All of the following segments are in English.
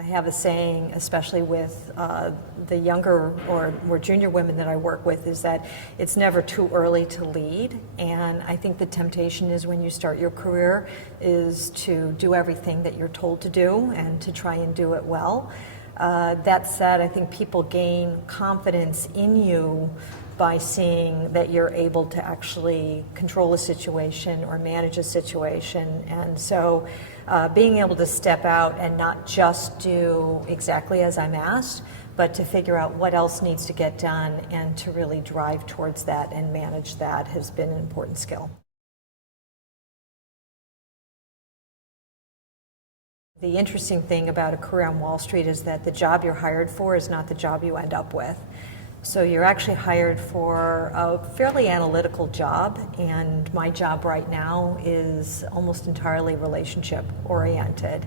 I have a saying, especially with the younger or more junior women that I work with, is that it's never too early to lead. And I think the temptation is when you start your career is to do everything that you're told to do and to try and do it well. That said, I think people gain confidence in you by seeing that you're able to actually control a situation or manage a situation. And so being able to step out and not just do exactly as I'm asked, but to figure out what else needs to get done and to really drive towards that and manage that has been an important skill. The interesting thing about a career on Wall Street is that the job you're hired for is not the job you end up with. So you're actually hired for a fairly analytical job, and my job right now is almost entirely relationship oriented.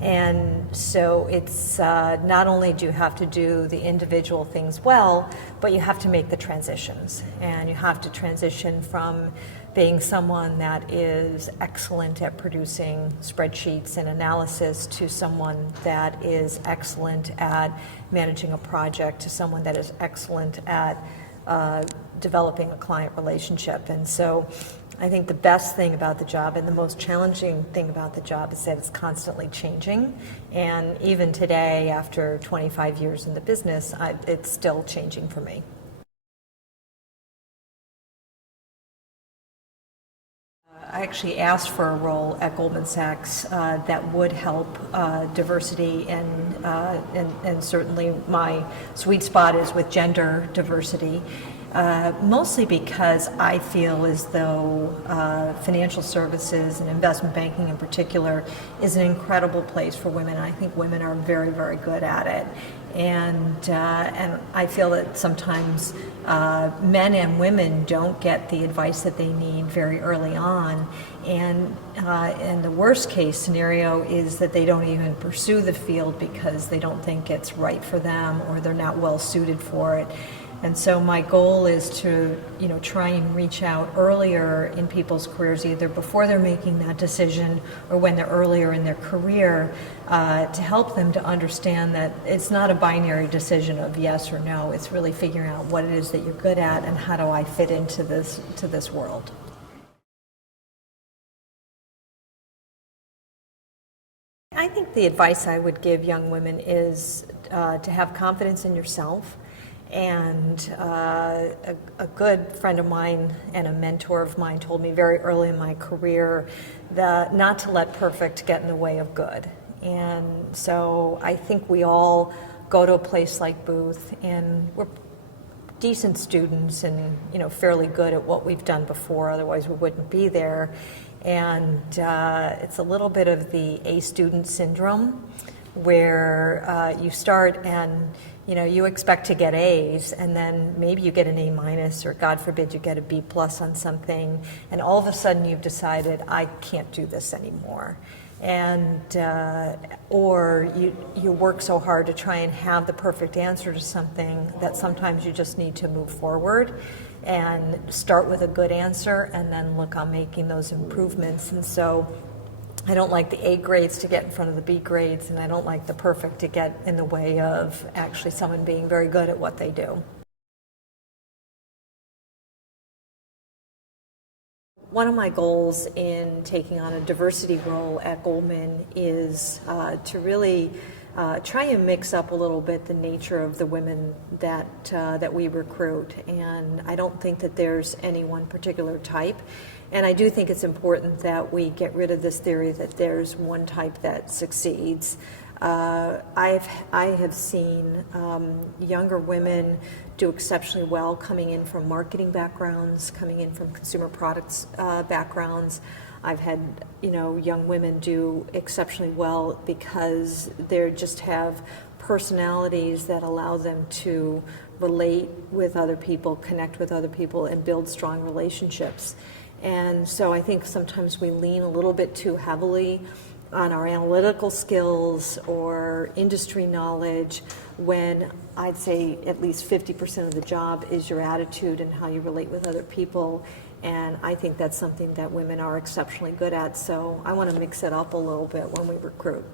And so it's not only do you have to do the individual things well, but you have to make the transitions. And you have to transition from being someone that is excellent at producing spreadsheets and analysis to someone that is excellent at managing a project to someone that is excellent at developing a client relationship. And so I think the best thing about the job and the most challenging thing about the job is that it's constantly changing. And even today, after 25 years in the business, it's still changing for me. I actually asked for a role at Goldman Sachs that would help diversity, and certainly my sweet spot is with gender diversity, mostly because I feel as though financial services and investment banking in particular is an incredible place for women. I think women are very, very good at it. And I feel that sometimes men and women don't get the advice that they need very early on, and the worst case scenario is that they don't even pursue the field because they don't think it's right for them or they're not well suited for it. And so my goal is to, try and reach out earlier in people's careers, either before they're making that decision or when they're earlier in their career, to help them to understand that it's not a binary decision of yes or no. It's really figuring out what it is that you're good at and how do I fit into this world. I think the advice I would give young women is to have confidence in yourself. And a good friend of mine and a mentor of mine told me very early in my career that not to let perfect get in the way of good. And so I think we all go to a place like Booth and we're decent students and fairly good at what we've done before, otherwise we wouldn't be there. And it's a little bit of the A student syndrome where you start and you expect to get A's, and then maybe you get an A minus, or God forbid you get a B plus on something, and all of a sudden you've decided, I can't do this anymore. And or you work so hard to try and have the perfect answer to something that sometimes you just need to move forward and start with a good answer and then look on making those improvements. And so I don't like the A grades to get in front of the B grades, and I don't like the perfect to get in the way of actually someone being very good at what they do. One of my goals in taking on a diversity role at Goldman is to really try and mix up a little bit the nature of the women that we recruit. And I don't think that there's any one particular type. And I do think it's important that we get rid of this theory that there's one type that succeeds. I have seen younger women do exceptionally well coming in from marketing backgrounds, coming in from consumer products backgrounds. I've had young women do exceptionally well because they just have personalities that allow them to relate with other people, connect with other people, and build strong relationships. And so I think sometimes we lean a little bit too heavily on our analytical skills or industry knowledge when I'd say at least 50% of the job is your attitude and how you relate with other people. And I think that's something that women are exceptionally good at. So I want to mix it up a little bit when we recruit.